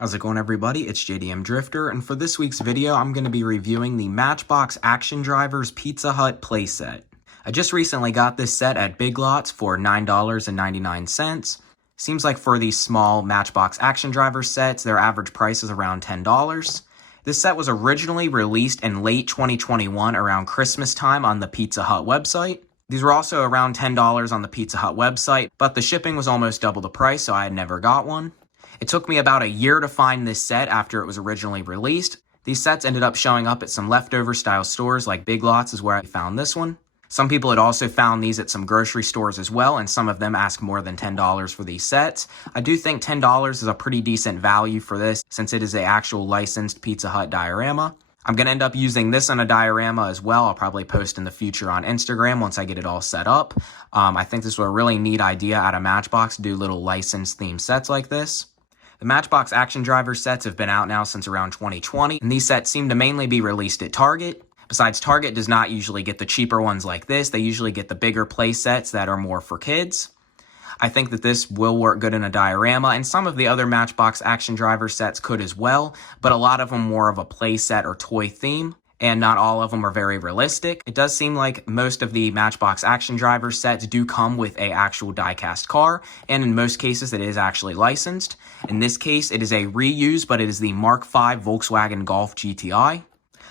How's it going, everybody? It's JDM Drifter, and for this week's video, I'm going to be reviewing the Matchbox Action Drivers Pizza Hut playset. I just recently got this set at Big Lots for $9.99. Seems like for these small Matchbox Action Driver sets, their average price is around $10. This set was originally released in late 2021 around Christmas time on the Pizza Hut website. These were also around $10 on the Pizza Hut website, but the shipping was almost double the price, so I had never got one. It took me about a year to find this set after it was originally released. These sets ended up showing up at some leftover style stores like Big Lots is where I found this one. Some people had also found these at some grocery stores as well, and some of them ask more than $10 for these sets. I do think $10 is a pretty decent value for this since it is an actual licensed Pizza Hut diorama. I'm going to end up using this on a diorama as well. I'll probably post in the future on Instagram once I get it all set up. I think this was a really neat idea out of Matchbox to do little licensed themed sets like this. The Matchbox Action Driver sets have been out now since around 2020, and these sets seem to mainly be released at Target. Besides, Target does not usually get the cheaper ones like this. They usually get the bigger play sets that are more for kids. I think that this will work good in a diorama, and some of the other Matchbox Action Driver sets could as well, but a lot of them more of a play set or toy theme, and not all of them are very realistic. It does seem like most of the Matchbox Action Driver sets do come with an actual diecast car, and in most cases it is actually licensed. In this case, it is a reuse, but it is the Mark V Volkswagen Golf GTI.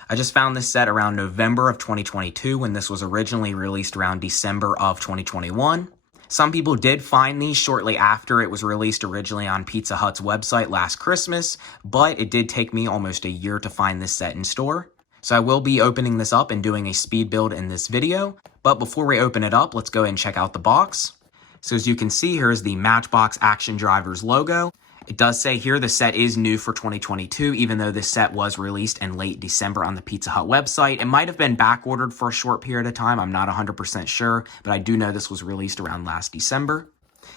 I just found this set around November of 2022 when this was originally released around December of 2021. Some people did find these shortly after it was released originally on Pizza Hut's website last Christmas, but it did take me almost a year to find this set in store. So I will be opening this up and doing a speed build in this video, but before we open it up, let's go ahead and check out the box. So as you can see, here is the Matchbox Action Drivers logo. It does say here the set is new for 2022, even though this set was released in late December on the Pizza Hut website. It might have been back ordered for a short period of time, I'm not 100% sure, but I do know this was released around last December.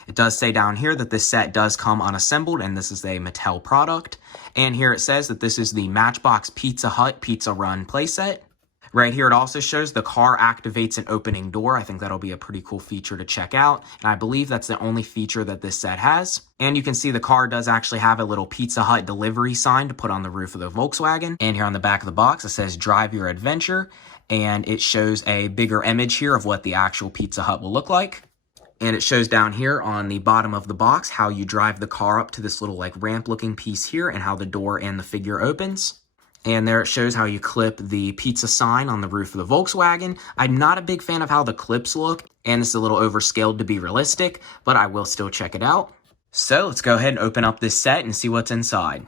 It does say down here that this set does come unassembled, and this is a Mattel product. And here it says that this is the Matchbox Pizza Hut Pizza Run playset. Right here it also shows the car activates an opening door. I think that'll be a pretty cool feature to check out. And I believe that's the only feature that this set has. And you can see the car does actually have a little Pizza Hut delivery sign to put on the roof of the Volkswagen. And here on the back of the box it says Drive Your Adventure. And it shows a bigger image here of what the actual Pizza Hut will look like. And it shows down here on the bottom of the box how you drive the car up to this little like ramp looking piece here and how the door and the figure opens. And there it shows how you clip the pizza sign on the roof of the Volkswagen. I'm not a big fan of how the clips look, and it's a little overscaled to be realistic, but I will still check it out. So let's go ahead and open up this set and see what's inside.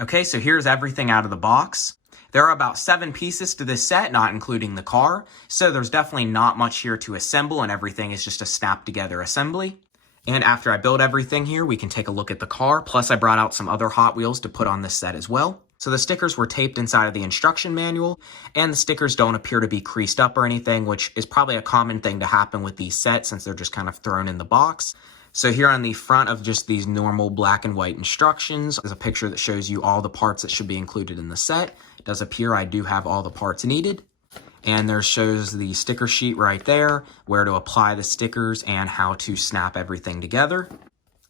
Okay, so here's everything out of the box. There are about 7 pieces to this set, not including the car, so there's definitely not much here to assemble, and everything is just a snap together assembly. And after I build everything here, we can take a look at the car, plus I brought out some other Hot Wheels to put on this set as well. So the stickers were taped inside of the instruction manual, and the stickers don't appear to be creased up or anything, which is probably a common thing to happen with these sets since they're just kind of thrown in the box. So here on the front of just these normal black and white instructions is a picture that shows you all the parts that should be included in the set. It does appear I do have all the parts needed. And there shows the sticker sheet right there, where to apply the stickers and how to snap everything together.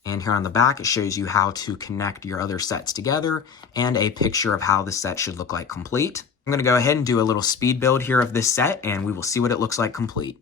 And here on the back, it shows you how to connect your other sets together and a picture of how the set should look like complete. I'm going to go ahead and do a little speed build here of this set, and we will see what it looks like complete.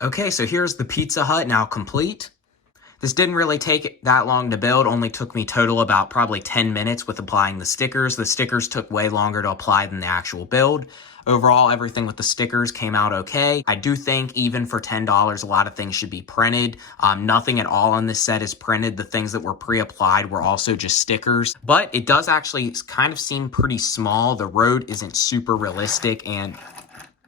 Okay, so here's the Pizza Hut now complete. This didn't really take that long to build, only took me total about probably 10 minutes with applying the stickers. The stickers took way longer to apply than the actual build. Overall, everything with the stickers came out okay. I do think even for $10, a lot of things should be printed. Nothing at all on this set is printed. The things that were pre-applied were also just stickers. But it does actually kind of seem pretty small. The road isn't super realistic, and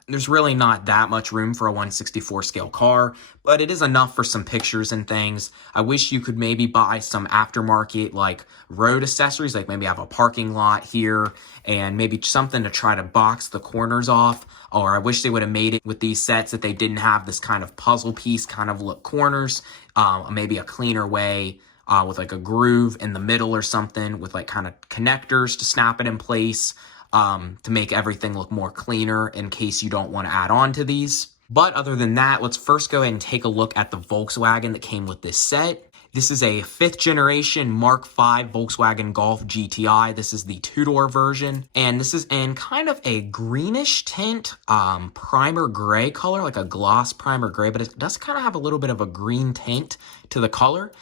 there's really not that much room for a 1/64 scale car, but it is enough for some pictures and things. I wish you could maybe buy some aftermarket like road accessories, like maybe have a parking lot here and maybe something to try to box the corners off. Or I wish they would have made it with these sets that they didn't have this kind of puzzle piece kind of look corners, maybe a cleaner way. With like a groove in the middle or something with like kind of connectors to snap it in place. To make everything look more cleaner in case you don't want to add on to these. But other than that, let's first go ahead and take a look at the Volkswagen that came with this set. This is a 5th generation Mark V Volkswagen Golf GTI. This is the 2-door version, and this is in kind of a greenish tint, primer gray color, like a gloss primer gray, but it does kind of have a little bit of a green tint to the color.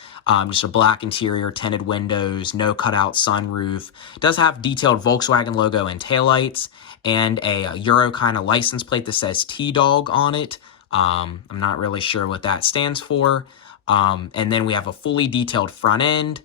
Just a black interior, tinted windows, no cutout sunroof. It does have detailed Volkswagen logo and taillights, and a Euro kind of license plate that says T-Dog on it. I'm not really sure what that stands for. And then we have a fully detailed front end.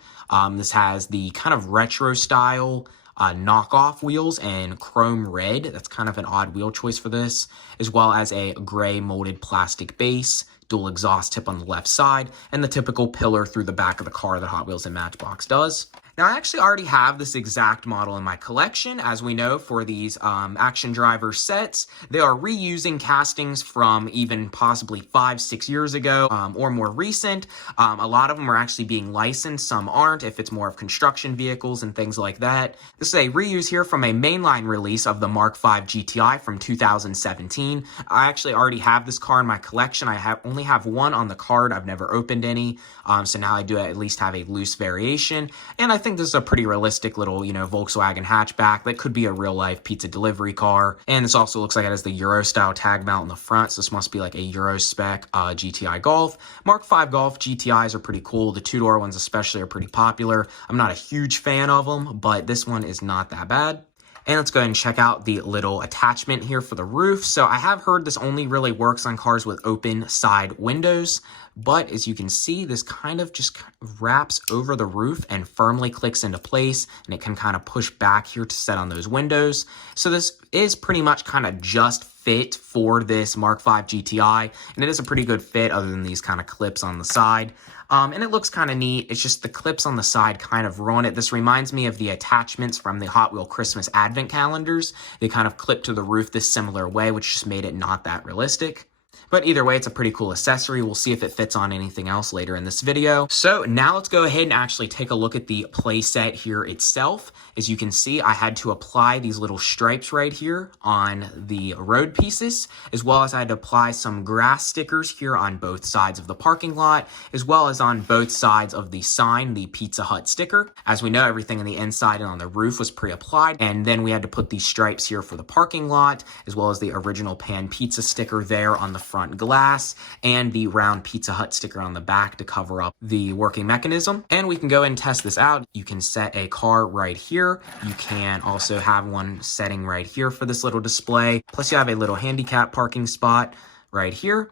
This has the kind of retro style knockoff wheels in chrome red. That's kind of an odd wheel choice for this, as well as a gray molded plastic base, dual exhaust tip on the left side, and the typical pillar through the back of the car that Hot Wheels and Matchbox does. Now, I actually already have this exact model in my collection. As we know, for these action driver sets, they are reusing castings from even possibly 5-6 years ago or more recent. A lot of them are actually being licensed. Some aren't, if it's more of construction vehicles and things like that. This is a reuse here from a mainline release of the Mark V GTI from 2017. I actually already have this car in my collection. I only have one on the card. I've never opened any. So now I do at least have a loose variation. And I think this is a pretty realistic little, Volkswagen hatchback that could be a real-life pizza delivery car. And this also looks like it has the Euro-style tag mount in the front, so this must be like a Euro-spec GTI Golf. Mark V Golf GTIs are pretty cool. The 2-door ones especially are pretty popular. I'm not a huge fan of them, but this one is not that bad. And let's go ahead and check out the little attachment here for the roof. So I have heard this only really works on cars with open side windows, but as you can see, this kind of just wraps over the roof and firmly clicks into place, and it can kind of push back here to set on those windows. So this is pretty much kind of just fit for this Mark V GTI, and it is a pretty good fit other than these kind of clips on the side. And it looks kind of neat. It's just the clips on the side kind of ruin it. This reminds me of the attachments from the Hot Wheel Christmas Advent calendars. They kind of clip to the roof this similar way, which just made it not that realistic. But either way, it's a pretty cool accessory. We'll see if it fits on anything else later in this video. So now let's go ahead and actually take a look at the playset here itself. As you can see, I had to apply these little stripes right here on the road pieces, as well as I had to apply some grass stickers here on both sides of the parking lot, as well as on both sides of the sign, the Pizza Hut sticker. As we know, everything on the inside and on the roof was pre-applied, and then we had to put these stripes here for the parking lot, as well as the original Pan Pizza sticker there on the front glass, and the round Pizza Hut sticker on the back to cover up the working mechanism. And we can go and test this out. You can set a car right here. You can also have one setting right here for this little display. Plus you have a little handicap parking spot right here.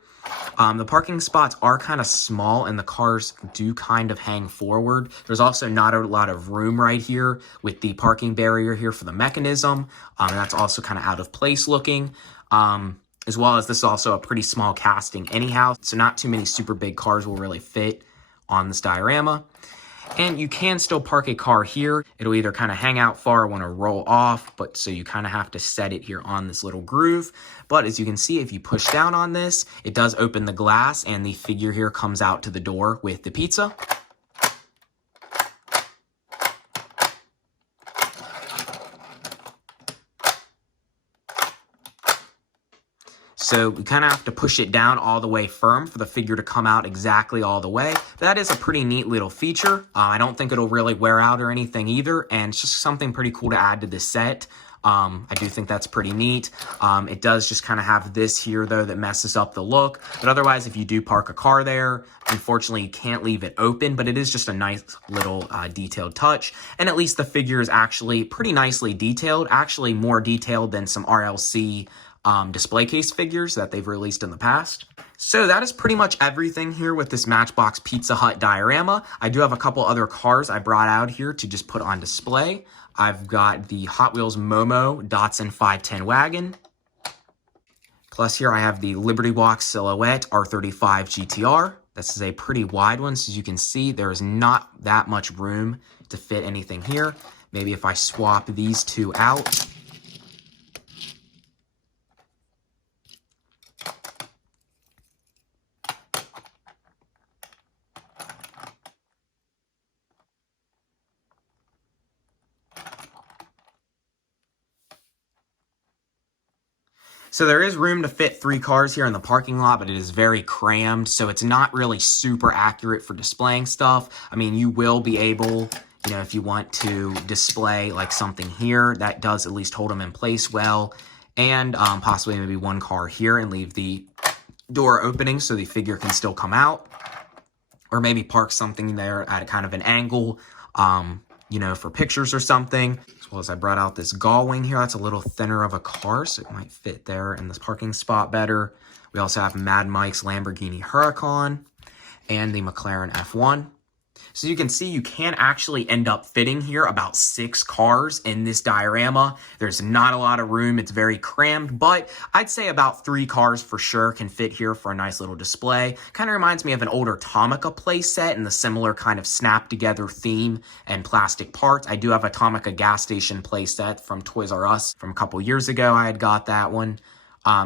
The parking spots are kind of small and the cars do kind of hang forward. There's also not a lot of room right here with the parking barrier here for the mechanism. And that's also kind of out of place looking. As well as this is also a pretty small casting anyhow, so not too many super big cars will really fit on this diorama. And you can still park a car here. It'll either kind of hang out far or want to roll off, but so you kind of have to set it here on this little groove. But as you can see, if you push down on this, it does open the glass and the figure here comes out to the door with the pizza. So we kind of have to push it down all the way firm for the figure to come out exactly all the way. That is a pretty neat little feature. I don't think it'll really wear out or anything either, and it's just something pretty cool to add to this set. I do think that's pretty neat. It does just kind of have this here, though, that messes up the look. But otherwise, if you do park a car there, unfortunately, you can't leave it open. But it is just a nice little detailed touch. And at least the figure is actually pretty nicely detailed. Actually, more detailed than some RLC display case figures that they've released in the past. So that is pretty much everything here with this Matchbox Pizza Hut diorama. I do have a couple other cars I brought out here to just put on display. I've got the Hot Wheels Momo Datsun 510 wagon. Plus here I have the Liberty Walk Silhouette R35 GTR. This is a pretty wide one, so as you can see, there is not that much room to fit anything here. Maybe if I swap these two out. So there is room to fit 3 cars here in the parking lot, but it is very crammed, so it's not really super accurate for displaying stuff. I mean, you will be able, you know, if you want to display like something here, that does at least hold them in place well, and possibly maybe 1 car here and leave the door opening so the figure can still come out, or maybe park something there at kind of an angle, you know, for pictures or something. As well as I brought out this gull wing here. That's a little thinner of a car, so it might fit there in this parking spot better. We also have Mad Mike's Lamborghini Huracan and the McLaren F1. So you can see you can actually end up fitting here about 6 cars in this diorama. There's not a lot of room. It's very crammed, but I'd say about 3 cars for sure can fit here for a nice little display. Kind of reminds me of an older Tomica playset and the similar kind of snap together theme and plastic parts. I do have a Tomica gas station playset from Toys R Us from a couple years ago. I had got that one.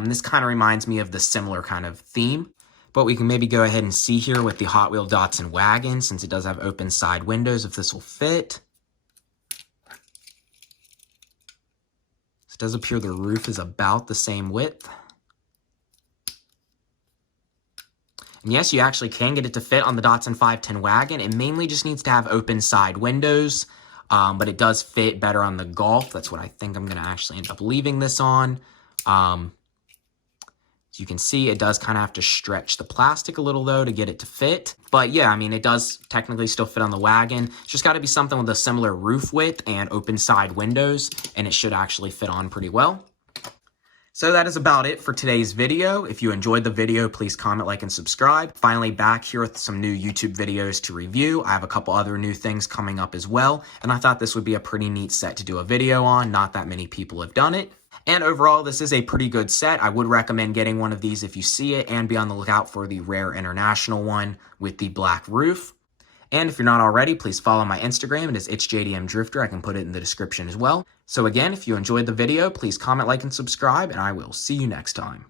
This kind of reminds me of the similar kind of theme. But we can maybe go ahead and see here with the Hot Wheel Datsun wagon, since it does have open side windows, if this will fit. It does appear the roof is about the same width. And yes, you actually can get it to fit on the Datsun 510 wagon. It mainly just needs to have open side windows, but it does fit better on the Golf. That's what I think I'm going to actually end up leaving this on. As you can see, it does kind of have to stretch the plastic a little, though, to get it to fit. But yeah, I mean, it does technically still fit on the wagon. It's just got to be something with a similar roof width and open side windows, and it should actually fit on pretty well. So that is about it for today's video. If you enjoyed the video, please comment, like, and subscribe. Finally back here with some new YouTube videos to review. I have a couple other new things coming up as well, and I thought this would be a pretty neat set to do a video on. Not that many people have done it. And overall, this is a pretty good set. I would recommend getting one of these if you see it, and be on the lookout for the rare international one with the black roof. And if you're not already, please follow my Instagram. It is itsjdmdrifter. I can put it in the description as well. So again, if you enjoyed the video, please comment, like, and subscribe, and I will see you next time.